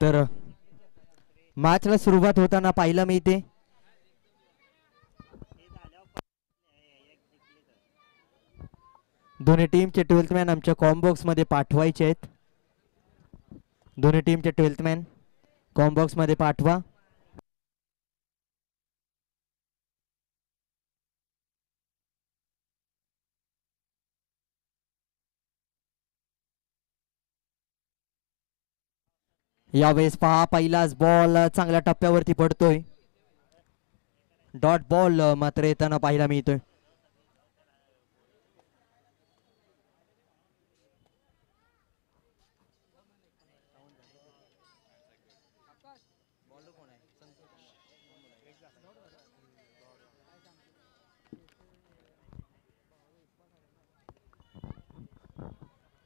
तर मॅचला सुरुवात होताना पाहायला मिळते दोन्ही टीमचे 12th मॅन आमच्या कॉम्बॉक्स मध्ये पाठवायचे आहेत. दोन्ही टीमचे 12th मॅन कॉम्बॉक्स मध्ये पाठवा. यावेळेस पहा पहिलाच बॉल चांगल्या टप्प्यावरती पडतोय. डॉट बॉल मात्र येताना पाहायला मिळतोय.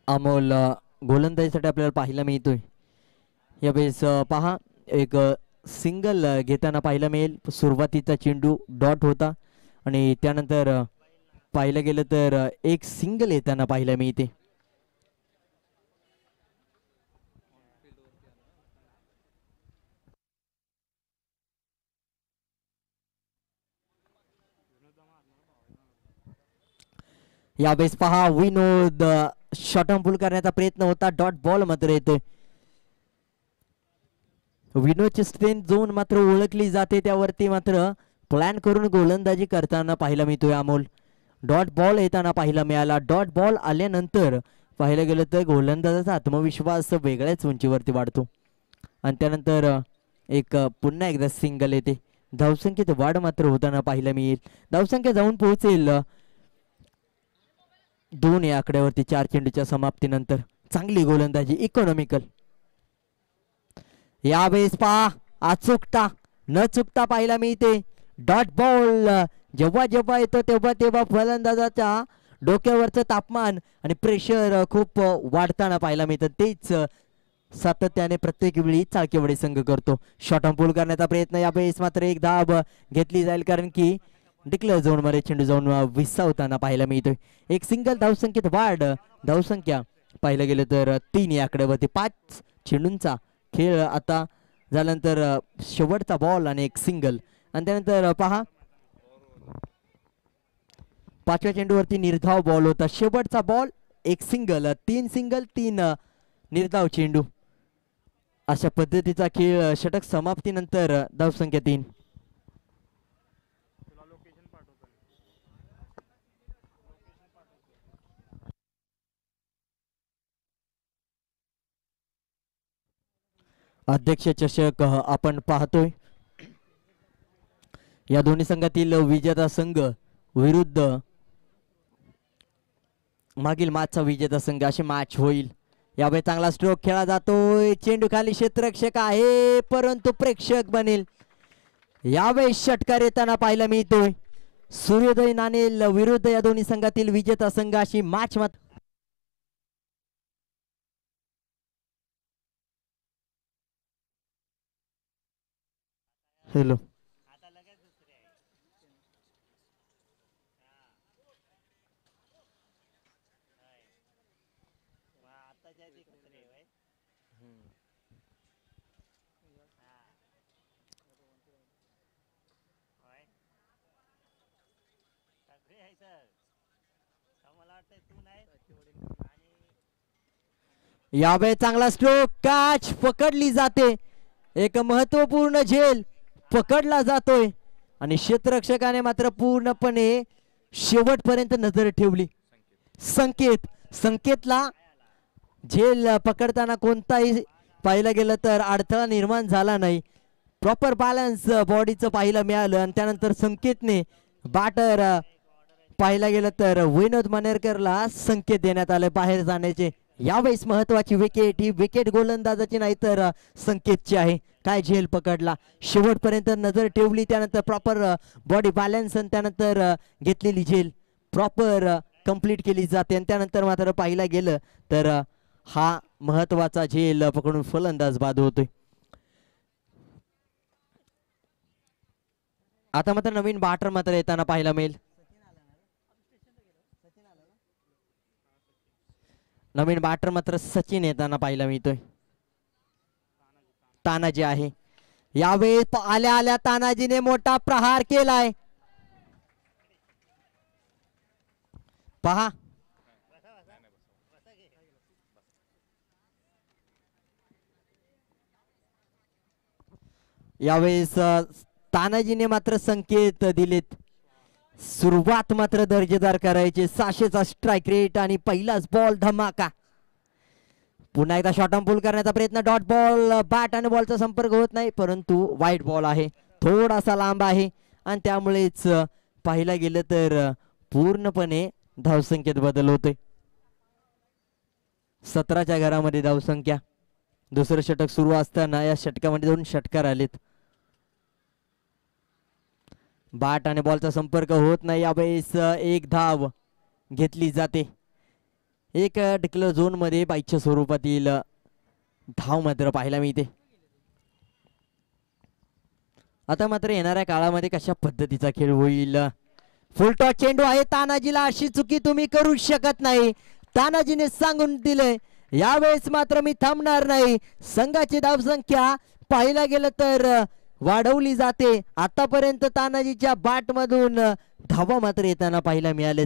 अमोल गोलंदाजीसाठी आपल्याला पाहायला मिळतोय. यावेळेस पहा एक सिंगल घेताना पाहायला मिळेल. सुरुवातीचा चेंडू डॉट होता आणि त्यानंतर पाहिलं गेलं तर एक सिंगल येताना पाहायला मिळते. यावेळेस पहा विनोद शॉर्ट पुल करण्याचा प्रयत्न होता. डॉट बॉल मात्र येतोय. विनोदची स्ट्रेंथ झोन मात्र ओळखली जाते त्यावरती मात्र प्लॅन करून गोलंदाजी करताना पाहायला मिळतोय अमोल. डॉट बॉल येताना पाहायला मिळाला. डॉट बॉल आल्यानंतर पाहायला गेलं तर गोलंदाजाचा आत्मविश्वास वेगळ्याच उंचीवरती वाढतो आणि त्यानंतर एक पुन्हा एकदा सिंगल येते. धावसंख्येत वाढ मात्र होताना पाहायला मिळेल. धावसंख्या जाऊन पोहोचेल 2 या आकड्यावरती 4 चेंडूच्या समाप्तीनंतर. चांगली गोलंदाजी इकॉनॉमिकल. यावेळेस पहा अचूकता न चुकता पाहायला मिळते. डॉट बॉल जेव्हा जेव्हा येतो तेव्हा तेव्हा फलंदाजाच्या डोक्यावरचं तापमान आणि प्रेशर खूप वाढताना पाहायला मिळतं. तेच सातत्याने प्रत्येक वेळी चाळकेवाडी संघ करतो. शॉर्ट ऑन पूल करण्याचा प्रयत्न यावेळेस मात्र एक धाव घेतली जाईल कारण की डिक्लेअर झोन मध्ये चेंडू जाऊन विसावताना पाहायला मिळतोय. एक सिंगल धावसंख्येत वाढ. धावसंख्या पाहिलं गेलं तर 3 या आकड्यावरती 5 चेंडूंचा खेळ आता झाल्यानंतर शेवटचा बॉल आणि एक सिंगल आणि त्यानंतर पहा 5व्या चेंडूवरती निर्धाव बॉल होता. शेवटचा बॉल एक सिंगल 3 सिंगल 3 निर्धाव चेंडू अशा पद्धतीचा खेळ. षटक समाप्तीनंतर धावसंख्या 3. अध्यक्ष चषक आपण पाहतोय. या दोन्ही संघातील विजेता संघ विरुद्ध मागील मॅचचा विजेता संघ अशी मॅच होईल. यावेळी चांगला स्ट्रोक खेळला जातोय. चेंडू खाली क्षेत्ररक्षक आहे परंतु प्रेक्षक बनेल. यावेळी षटकार येताना पाहायला मिळतोय. सूर्योदय नाणेल विरुद्ध या दोन्ही संघातील विजेता संघ अशी मॅच मात्र. हॅलो यावेळी चांगला स्ट्रोक कॅच पकडली जाते. एक महत्वपूर्ण झेल पकडला जातोय आणि क्षेत्ररक्षकाने मात्र पूर्णपणे शेवटपर्यंत नजर ठेवली. संकेतला झेल पकडताना कोणताही पाहिलं गेलं तर अडथळा निर्माण झाला नाही. प्रॉपर बॅलन्स बॉडीचं पाहायला मिळालं आणि त्यानंतर संकेतने बॅटर पाहायला गेलं तर विनोद मानेरकरला संकेत देण्यात आले बाहेर जाण्याचे. यावेळेस महत्वाची विकेट ही विकेट गोलंदाजाची नाही तर संकेतची आहे. काय झेल पकडला शेवटपर्यंत नजर ठेवली त्यानंतर प्रॉपर बॉडी बॅलन्स आणि त्यानंतर घेतलेली झेल प्रॉपर कंप्लीट केली जाते आणि त्यानंतर मात्र पाहिला गेलं तर हा महत्वाचा झेल पकडून फलंदाज बाद होतोय. आता मात्र नवीन बॅटर मात्र येताना पाहायला मिळेल. नवीन बॅटर मात्र सचिन येताना पाहायला मिळतोय. तानाजी आहे. यावेळी आल्या आल्या तानाजीने मोठा प्रहार केलाय. पहा यावेळेस तानाजीने मात्र संकेत दिलेत. सुरुवात मात्र दर्जेदार करायचे. 600चा स्ट्राईक रेट आणि पहिलाच बॉल धमाका. पुन्हा एकदा शॉर्ट ऑन पुल करण्याचा प्रयत्न. Dot ball. बॅट आणि बॉलचा संपर्क होत नाही, परंतु वाईट बॉल आहे, थोडासा लांब आहे आणि त्यामुळेच पाहिला गेलं तर पूर्णपणे धावसंख्येत बदल होतोय. 17च्या घरामध्ये धावसंख्या. दुसरं षटक सुरू असताना या षटकामध्ये 2 षटकार आलेत. बॅट आणि बॉलचा संपर्क होत नाही. यावेळेस एक धाव घेतली जाते. एक डिक्लेअर झोन मध्ये बाईच्या स्वरूपातील धाव मात्र पाहायला मिळते. आता मात्र येणाऱ्या काळामध्ये कशा पद्धतीचा खेळ होईल. फुलटॉस चेंडू आहे. तानाजीला अशी चुकी तुम्ही करू शकत नाही. तानाजीने सांगून दिले यावेळेस मात्र मी थांबणार नाही. संघाची धावसंख्या पाहायला गेलं तर वाढवली जाते. आतापर्यंत तानाजीच्या बॅट मधून धावा मात्र येताना पाहायला मिळाले.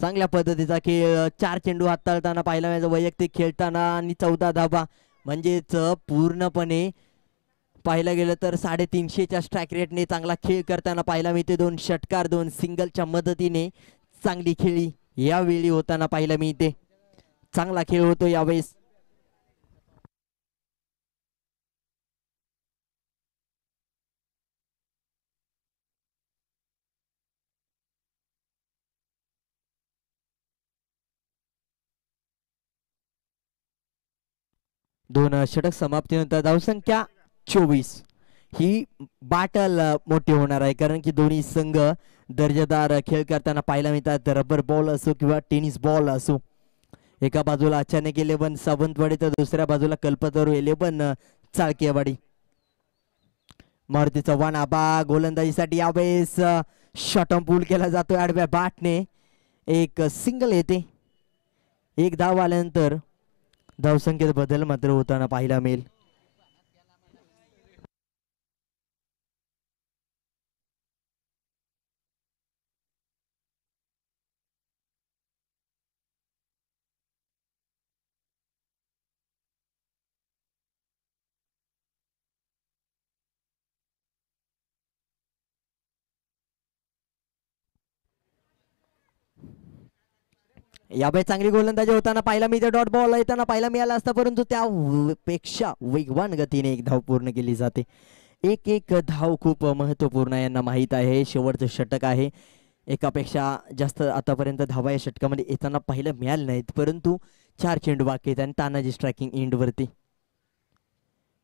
चांगल्या पद्धतीचा खेळ. 4 चेंडू हाताळताना पाहायला मिळालं वैयक्तिक खेळताना आणि 14 धावा, म्हणजेच पूर्णपणे पाहायला गेलं तर 350च्या स्ट्राईक रेटने चांगला खेळ करताना पाहायला मिळते. 2 षटकार 2 सिंगलच्या मदतीने चांगली खेळी यावेळी होताना पाहायला मिळते. चांगला खेळ होतो यावेळेस. दोन षटक समाप्तीनंतर धावसंख्या 24. ही बॅटल मोठी होणार आहे, कारण की दोन्ही संघ दर्जेदार खेळ करताना पाहायला मिळतात. रबर बॉल असो किंवा टेनिस बॉल असो. एका बाजूला अचानक 11 सावंतवाडी तर दुसऱ्या बाजूला कल्पतरू 11 चाळकेवाडी. मारुती चव्हाण आबा गोलंदाजीसाठी यावेळेस शॉट ऑन पूल केला जातो आडव्या बॅटने. एक सिंगल येते. एक धाव आल्यानंतर धावसंख्येत बदल मात्र होताना पाहायला मिळेल. यावेळी चांगली गोलंदाजी होताना पाहायला मिळते. डॉट बॉल येताना पाहायला मिळाला असता, परंतु त्यापेक्षा वेगवान गतीने एक धाव पूर्ण केली जाते. एक एक धाव खूप महत्वपूर्ण आहे, यांना माहीत आहे. शेवटचं षटक आहे. एकापेक्षा जास्त आतापर्यंत धावा या षटकामध्ये येताना पाहायला मिळाल्या नाहीत, परंतु 4 चेंडू बाकी आहेत आणि तानाजी स्ट्रायकिंग एंड वरती.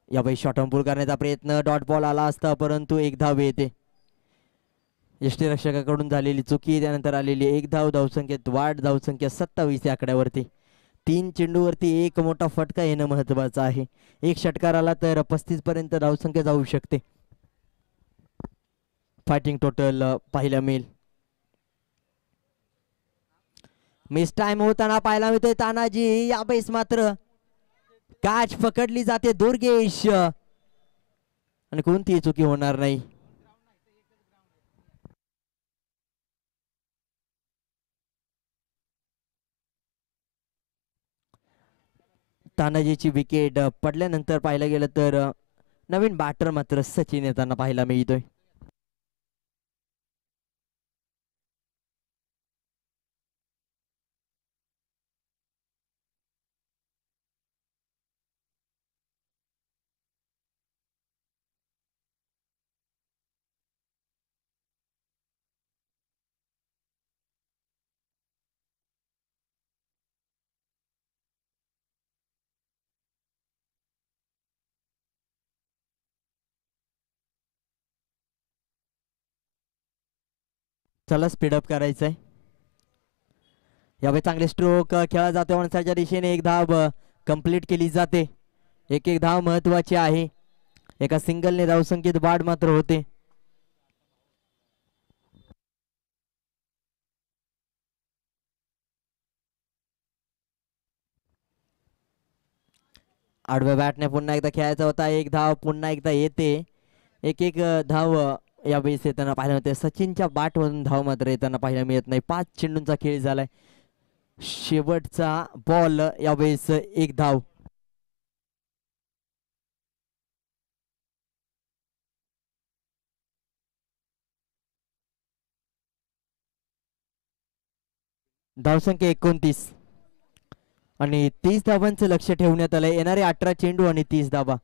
यावेळी शॉट ऑन पूल करण्याचा प्रयत्न. डॉट बॉल आला असता, परंतु एक धाव येते. यष्टीरक्षकाकडून झालेली चुकी, त्यानंतर आलेली एक धाव. धावसंख्येत वाढ. धावसंख्या 27 या आकड्यावरती. 3 चेंडूवरती एक मोठा फटका येणं महत्वाचं आहे. एक षटकार आला तर 35 पर्यंत धावसंख्या जाऊ शकते. फायटिंग टोटल पाहायला मिळेल. मिस टाइम होताना पाहायला मिळतोय तानाजी. यावेळेस मात्र कॅच पकडली जाते. दुर्गेश आणि कोणतीही चुकी होणार नाही. तानाजीची विकेट पडल्यानंतर पाहायला गेलं तर नवीन बॅटर मात्र सचिन येताना पाहायला मिळतोय. चला स्पीडअप करायचंय. यावेळी चांगले स्ट्रोक खेळला जातो वनसाच्या दिशेने. एक धाव कंप्लीट केली जाते. एक एक धाव महत्वाची आहे. एका सिंगलने धावसंख्येत वाढ मात्र होते. आडव्या बॅटने पुन्हा एकदा खेळायचा होता. एक धाव पुन्हा एकदा येते. एक एक धाव यावेळेस येताना पाहायला मिळते. सचिनच्या बॅटवरून धाव मात्र येताना पाहायला मिळत नाही. 5 चेंडूंचा खेळ झालाय. शेवटचा बॉल यावेळेस एक धाव. धावसंख्या 29 आणि 30 धावांचं लक्ष ठेवण्यात आलंय. येणारे 18 चेंडू आणि 30 धावा.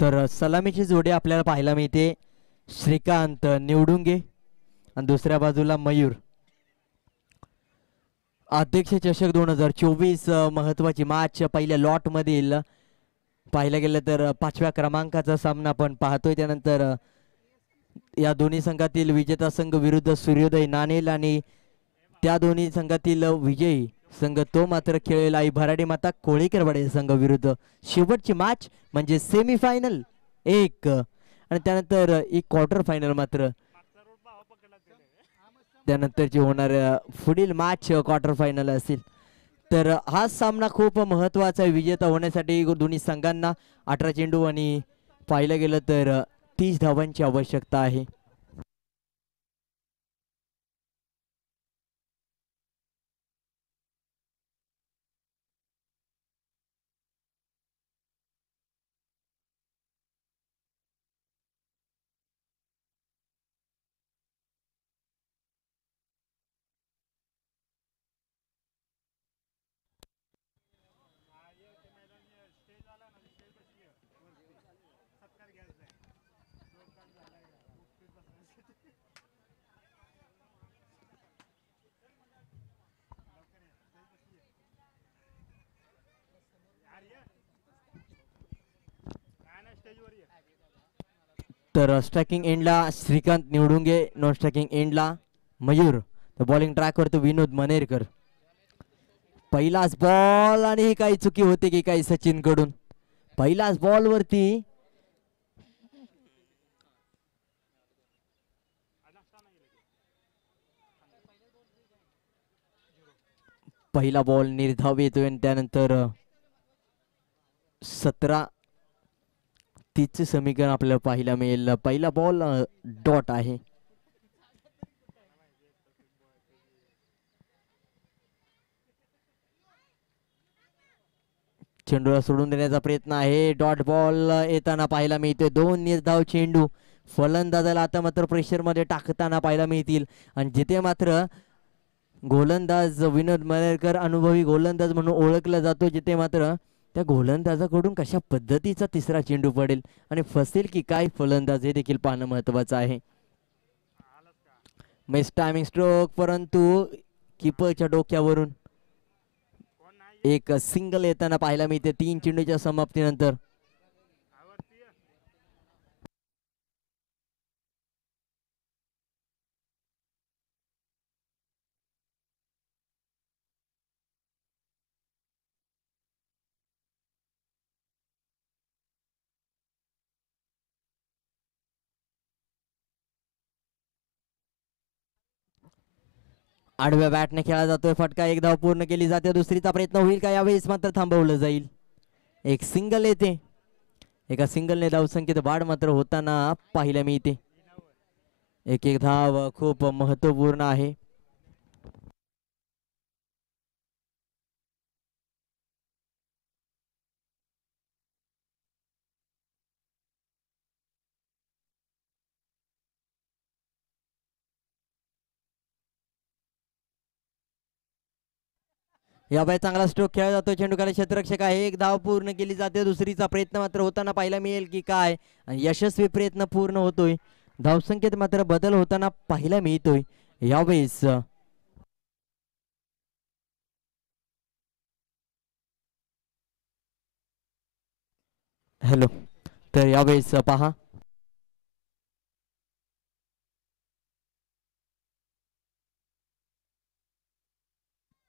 तर सलामीची जोडी आपल्याला पाहायला मिळते. श्रीकांत निवडुंगे आणि दुसऱ्या बाजूला मयूर. अध्यक्ष चषक 2024 महत्वाची मॅच पहिल्या लॉट मधील पाहायला गेलं तर 5व्या क्रमांकाचा सामना आपण पाहतोय. त्यानंतर या दोन्ही संघातील विजेता संघ विरुद्ध सूर्योदय नाणेल आणि त्या दोन्ही संघातील विजयी संघ तो मात्र खेळलेला आहे भराडी माता कोळीकरवाडे संघ विरुद्ध. शेवटची मॅच म्हणजे सेमीफायनल एक आणि त्यानंतर एक क्वार्टर फायनल मात्र त्यानंतरची होणाऱ्या पुढील मॅच क्वार्टर फायनल असेल. तर हा सामना खूप महत्वाचा आहे विजेता होण्यासाठी. दोन्ही संघांना 18 चेंडू आणि पाहिलं गेलं तर 30 धावांची आवश्यकता आहे. तर स्ट्रायकिंग एंडला श्रीकांत निवडुंगे, नॉन स्ट्रायकिंग एंडला मयूर, तर बॉलिंग ट्रॅकवर तो विनोद मनेरकर. पहिलाच बॉल आणि ही काही चुकी होते की काही सचिन कडून. पहिलाच बॉल वरती पहिला बॉल निर्धाव येतोय आणि त्यानंतर 17-30 समीकरण आपल्याला पाहायला मिळेल. पहिला बॉल डॉट आहे. चेंडूला सोडून देण्याचा प्रयत्न आहे. डॉट बॉल येताना पाहायला मिळतोय. 2 निर्धाव चेंडू फलंदाजाला आता मात्र प्रेशर मध्ये टाकताना पाहायला मिळतील. आणि जिथे मात्र गोलंदाज विनोद मनेरकर अनुभवी गोलंदाज म्हणून ओळखला जातो, जिथे मात्र त्या गोलंदाजाकडून कशा पद्धतीचा तिसरा चेंडू पडेल आणि फसेल की काय फलंदाज हे देखील पाहणं महत्वाचं आहे. मिस टायमिंग स्ट्रोक, परंतु किपरच्या डोक्यावरून एक सिंगल येताना पाहायला मिळते 3 चेंडूच्या समाप्तीनंतर. आडव्या बॅटने खेळला जातोय फटका. एक धाव पूर्ण केली जाते. दुसरीचा प्रयत्न होईल का यावेळेस मात्र थांबवलं जाईल. एक सिंगल येते. एका सिंगलने धावसंख्येत वाढ मात्र होताना पाहायला मिळते. एक एक धाव खूप महत्वपूर्ण आहे. याबाई चांगला स्ट्रोक खेळला जातो. चेंडूखाली क्षेत्ररक्षक आहे. एक धाव पूर्ण केली जाते. दुसरीचा प्रयत्न मात्र होताना पाहायला मिळेल की काय. यशस्वी प्रयत्न पूर्ण होतोय. धावसंख्येत मात्र बदल होताना पाहायला मिळतोय यावेळेस. हॅलो, तर यावेळेस पहा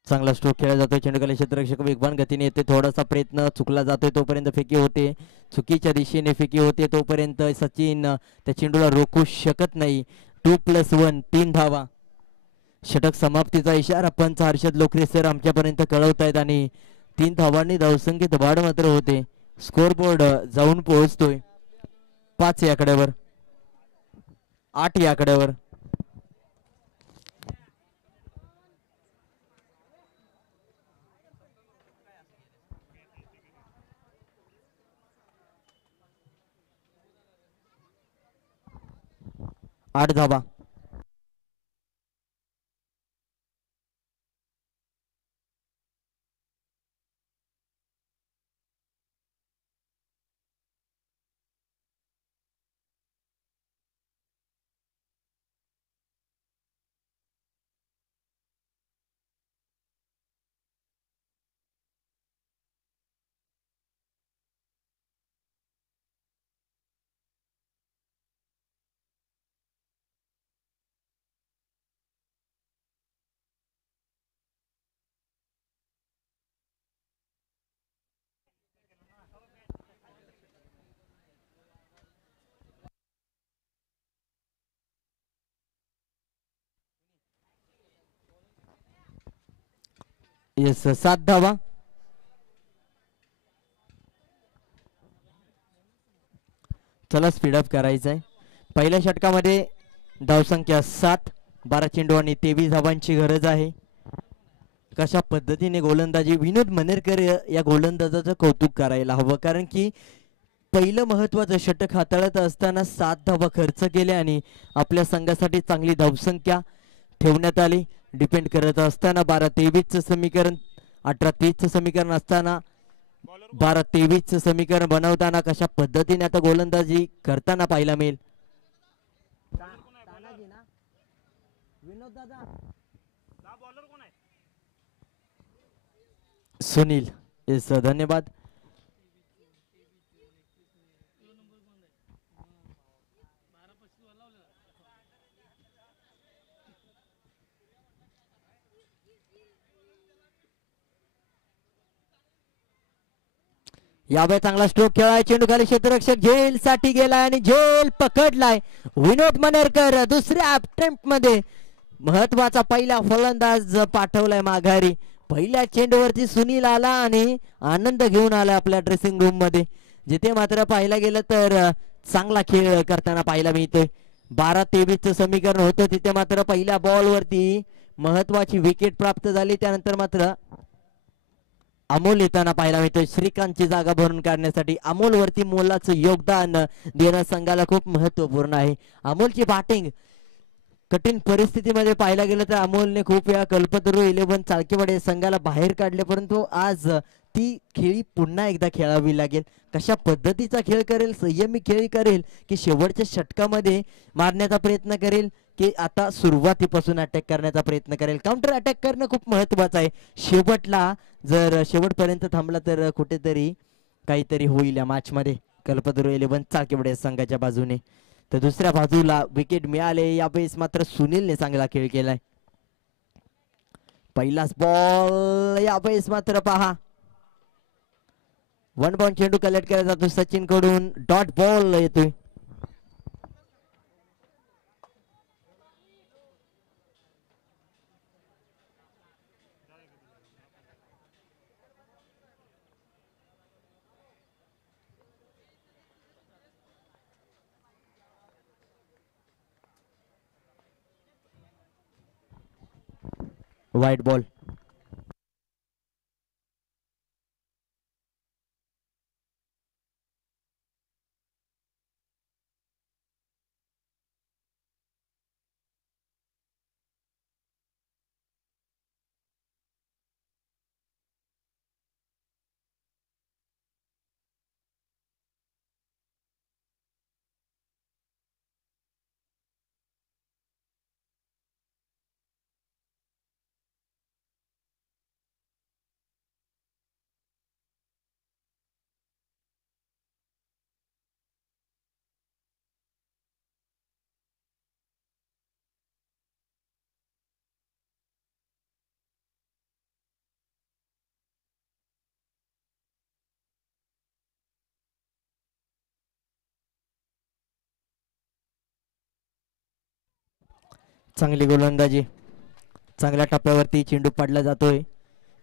चांगला स्ट्रोक खेळला जातोय. चेंडूखाली क्षेत्ररक्षक वेगवान गतीने येते. थोडासा प्रयत्न चुकला जातोय तोपर्यंत फेकी होते. चुकीच्या दिशेने फेकी होते तोपर्यंत सचिन त्या चेंडूला रोखू शकत नाही. 2+1 3 धावा. षटक समाप्तीचा इशारा पंच हर्षद लोकरे सर आमच्यापर्यंत कळवतायत आणि 3 धावांनी धावसंख्येत वाढ मात्र होते. स्कोर बोर्ड जाऊन पोहोचतोय 5 या आकड्यावर, 8 या आकड्यावर. 8 धावा. येस 7 धावा. चला स्पीडअप करायचं आहे. पहिल्या षटकामध्ये धावसंख्या 7, 12 चेंडू आणि 23 धावांची गरज आहे. कशा पद्धतीने गोलंदाजी विनोद मनेरकर या गोलंदाजाचं कौतुक करायला हवं, कारण की पहिलं महत्वाचं षटक हाताळत असताना 7 धावा खर्च केल्या आणि आपल्या संघासाठी चांगली धावसंख्या ठेवण्यात आली. डिपेंड करत असताना 12-23 समीकरण, 18-30 समीकरण असताना 12-23 समीकरण बनवताना कशा पद्धतीने आता गोलंदाजी करताना पाहायला मिळेल. सुनील, येस धन्यवाद. यावेळी चांगला स्ट्रोक खेळाय, चेंडू खाली क्षेत्ररक्षक झेल साठी गेलाय आणि झेल पकडलाय विनोद मनेरकर. दुसऱ्या अटेम्प्ट मध्ये महत्वाचा पहिला फलंदाज पाठवलाय माघारी. पहिल्या चेंडूवरती सुनील आला आणि आनंद घेऊन आला आपल्या ड्रेसिंग रूम मध्ये, जिथे मात्र पाहायला गेलं तर चांगला खेळ करताना पाहायला मिळतोय. 12-23 समीकरण होतं, तिथे मात्र पहिल्या बॉल वरती महत्वाची विकेट प्राप्त झाली. त्यानंतर मात्र अमोल येताना पाहायला मिळतोय. श्रीकांतची जागा भरून काढण्यासाठी अमोल वरती मोलाचं योगदान देणं संघाला खूप महत्वपूर्ण आहे. अमोलची बॅटिंग कठीण परिस्थितीमध्ये पाहायला गेलं तर अमोलने खूप वेळा कल्पतरू 11 चाळकेवाडी संघाला बाहेर काढले, परंतु आज ती खेळी पुन्हा एकदा खेळावी लागेल. कशा पद्धतीचा खेळ करेल, संयमी खेळ करेल की शेवटच्या षटकामध्ये मारण्याचा प्रयत्न करेल की आता सुरुवातीपासून अटॅक करण्याचा प्रयत्न करेल. काउंटर अटॅक करणं खूप महत्वाचं आहे. शेवटला जर शेवटपर्यंत थांबला तर कुठेतरी काहीतरी होईल या मॅच मध्ये कल्पतरू 11 चाळकेवाडी संघाच्या बाजूने. तर दुसऱ्या बाजूला विकेट मिळाले. यावेळेस मात्र सुनीलने चांगला खेळ केलाय. पहिलाच बॉल, यावेळेस मात्र पहा 1 बाउंड चेंडू कलेक्ट केला जातो सचिन कडून, डॉट बॉल येतोय. वाईट बॉल. चांगली गोलंदाजी, चांगल्या टप्प्यावरती चेंडू पडला जातोय.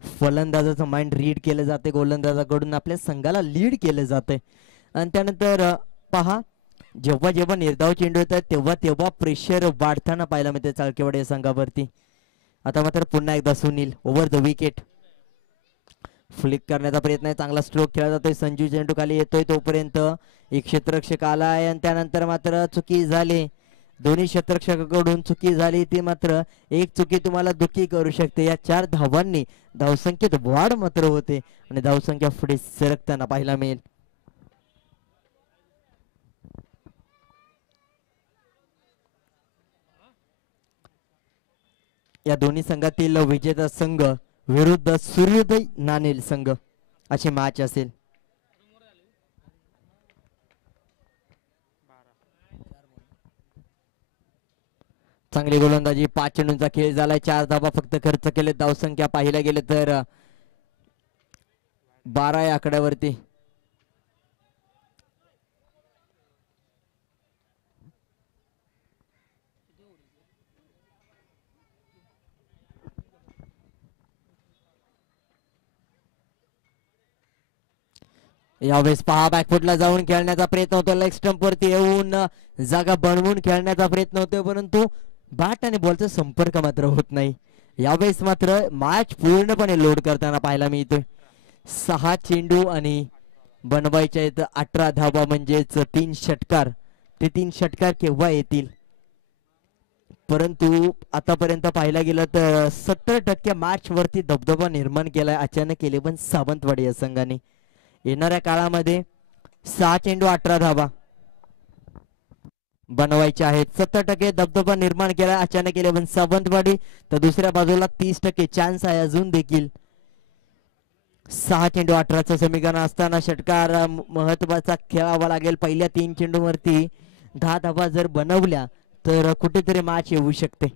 फलंदाजाचं माइंड रीड केलं जाते, गोलंदाजाकडून आपल्या संघाला लीड केलं जाते. आणि त्यानंतर पहा जेव्हा जेव्हा निर्धाव चेंडू येतात तेव्हा तेव्हा प्रेशर वाढताना पाहायला मिळते चाळकेवाडी या संघावरती. आता मात्र पुन्हा एकदा Sunil over the wicket flick करण्याचा प्रयत्न आहे. चांगला स्ट्रोक खेळला जातोय. संजू चेंडू खाली येतोय तोपर्यंत एक क्षेत्ररक्षक आलाय आणि त्यानंतर मात्र चुकी झाली. दोन्ही क्षेत्ररक्षकाकडून चुकी झाली, ती मात्र एक चुकी तुम्हाला दुःखी करू शकते. या 4 धावांनी धावसंख्येत वाढ मात्र होते आणि धावसंख्या पुढे सरकताना पाहायला मिळेल. या दोन्ही संघातील विजेता संघ विरुद्ध सूर्योदय नाणेल संघ अशी मॅच असेल. चांगली गोलंदाजी, 5 चेंडूंचा खेळ झालाय. 4 धावा फक्त खर्च केले. धावसंख्या पाहायला गेले तर 12 या आकड्यावरती. यावेळेस पहा बॅकफुटला जाऊन खेळण्याचा प्रयत्न होतो, लेग स्टंप वरती येऊन जागा बनवून खेळण्याचा प्रयत्न होतोय, परंतु बॅट आणि बॉलचा संपर्क मात्र होत नाही. यावेळेस मात्र मॅच पूर्णपणे लोड करताना पाहायला मिळतोय. 6 चेंडू आणि बनवायच्या आहेत 18 धावा, म्हणजेच 3 षटकार. ते 3 षटकार केव्हा येतील? परंतु आतापर्यंत पाहायला गेलं तर 70% मॅच वरती दबदबा निर्माण केलाय अचानक 11 सावंतवाडी या संघाने. येणाऱ्या काळामध्ये 6 चेंडू 18 धावा बनवायचे आहेत. 70% दबदबा निर्माण केला अचानक 11 सावंतवाडी. तर दुसऱ्या बाजूला 30% चान्स आहे अजून देखील. 6 चेंडू 18चं समीकरण असताना षटकार महत्वाचा खेळावा लागेल. पहिल्या 3 चेंडूवरती 10 धावा जर बनवल्या तर कुठेतरी मॅच येऊ शकते.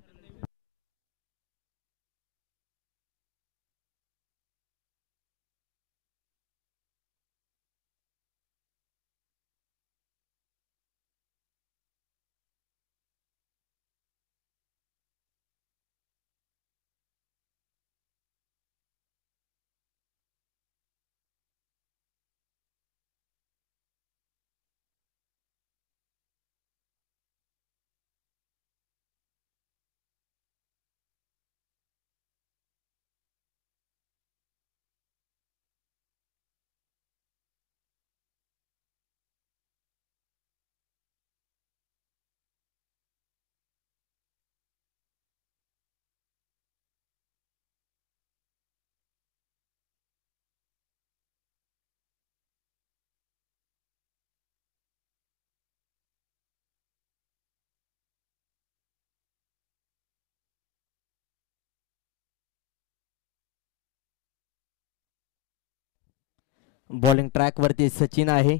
बॉलिंग ट्रॅक वरती सचिन आहे,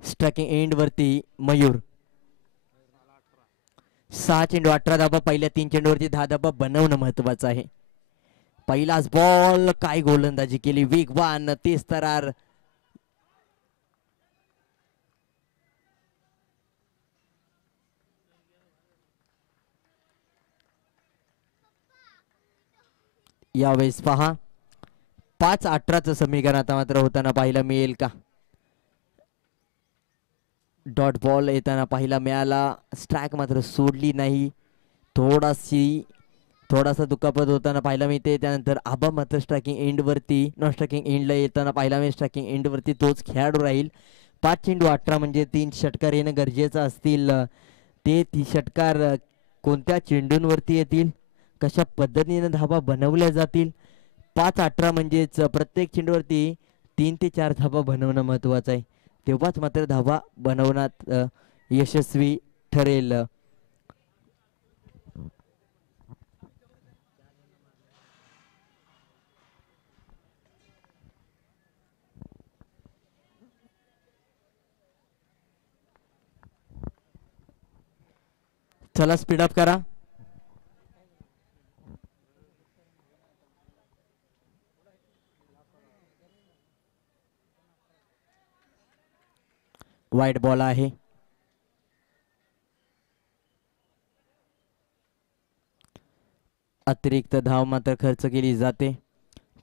स्ट्रायकिंग एंड वरती मयूर. 6 चेंडू 18 धाबा, पहिल्या 3 चेंडूवरती 10 धाबा बनवणं महत्वाचं आहे. पहिलाच बॉल, काय गोलंदाजी केली, वेगवान, तेज तरार. यावेळेस पहा 5-18चं समीकरण आता मात्र होताना पाहायला मिळेल का. डॉट बॉल येताना पाहायला मिळाला, स्ट्राईक मात्र सोडली नाही. थोडासा दुखापत होताना पाहायला मिळते. त्यानंतर आबा मात्र स्ट्रायकिंग एंड वरती, नॉन स्ट्रायकिंग एंडला येताना पाहायला मिळेल. स्ट्रायकिंग एंड वरती तोच खेळाडू राहील. 5 चेंडू 18 म्हणजे 3 षटकार येणं गरजेचं असतील. ते 3 षटकार कोणत्या चेंडूंवरती येतील, कशा पद्धतीने धाबा बनवल्या जातील. 5-18 म्हणजेच प्रत्येक चेंडूवरती 3 ते 4 धाबा बनवणं महत्वाचं आहे. तेव्हाच मात्र धाबा बनवण्यात यशस्वी ठरेल. चला स्पीड अप करा. वाईट बॉल आहे. अतिरिक्त धाव मात्र खर्च केली जाते.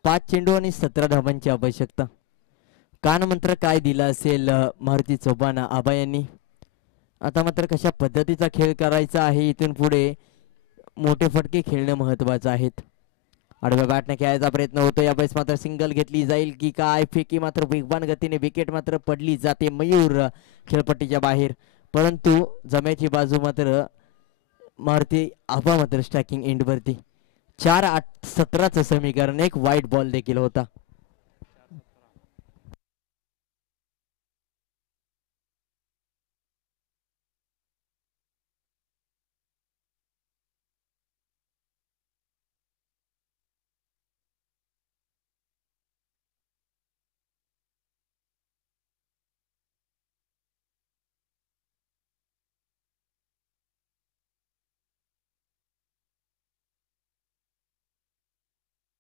5 चेंडू आणि 17 धावांची आवश्यकता. कानमंत्र काय दिला असेल मारुती चौहान आबा यांनी. आता मात्र कशा पद्धतीचा खेळ करायचा आहे, इथून पुढे मोठे फटके खेळणं महत्वाचं आहेत. आडव्या बॅटने खेळायचा प्रयत्न होतो. यावेळेस मात्र सिंगल घेतली जाईल की काय, फेकी मात्र वेगवान गतीने विकेट मात्र पडली जाते. मयूर खेळपट्टीच्या बाहेर, परंतु जम्याची बाजू मात्र मारुती आबा मात्र स्ट्रायकिंग एंड वरती. 4-17चं समीकरण. एक वाईट बॉल देखील होता.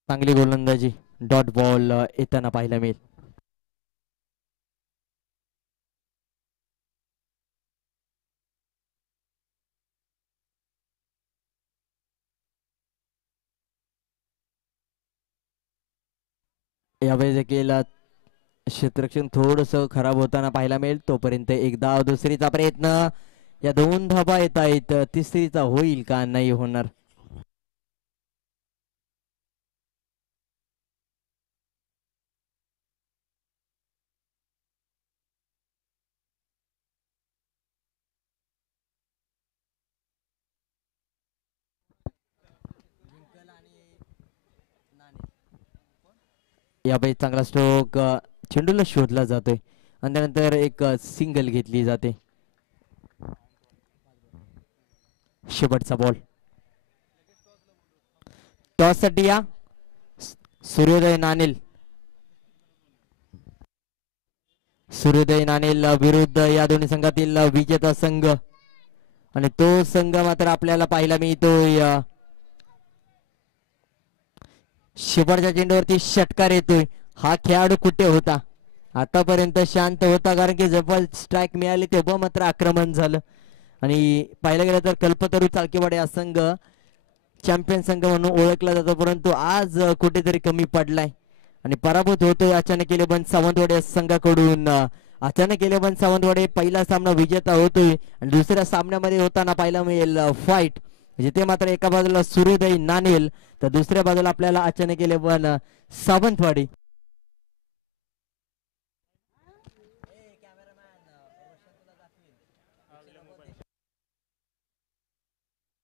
चांगली गोलंदाजी, डॉट बॉल येताना पाहायला मिळेल. यावेळेस देखील क्षेत्ररक्षण थोडस खराब होताना पाहायला मिळेल. तोपर्यंत एक धाव, दुसरीचा प्रयत्न, या 2 धाबा येत आहेत. तिसरीचा होईल का, नाही होणार. यावेळी चांगला स्ट्रोक, चेंडूला शोधला जातोय आणि त्यानंतर एक सिंगल घेतली जाते. शेवटचा बॉल टॉस साठी या. सूर्योदय नाणेल, सूर्योदय नाणेल विरुद्ध या दोन्ही संघातील विजेता संघ, आणि तो संघ मात्र आपल्याला पाहायला मिळतोय. शेवटच्या चेंडूवरती षटकार येतोय. हा खेळाडू कुठे होता, आतापर्यंत शांत होता, कारण की जवळ स्ट्राईक मिळाली तेव्हा मात्र आक्रमण झालं. आणि पाहिलं गेलं तर कल्पतरू चालकेवाडे हा संघ चॅम्पियन संघ म्हणून ओळखला जातो, परंतु आज कुठेतरी कमी पडलाय आणि पराभूत होतोय अचानक 11 सावंतवाडी संघाकडून. अचानक 11 सावंतवाडी पहिला सामना विजेता होतोय आणि दुसऱ्या सामन्यामध्ये होताना पाहायला मिळेल फाईट, जिथे मात्र एका बाजूला सूर्योदय नाणेल तर दुसऱ्या बाजूला आपल्याला अचानक 11 सावंतवाडी.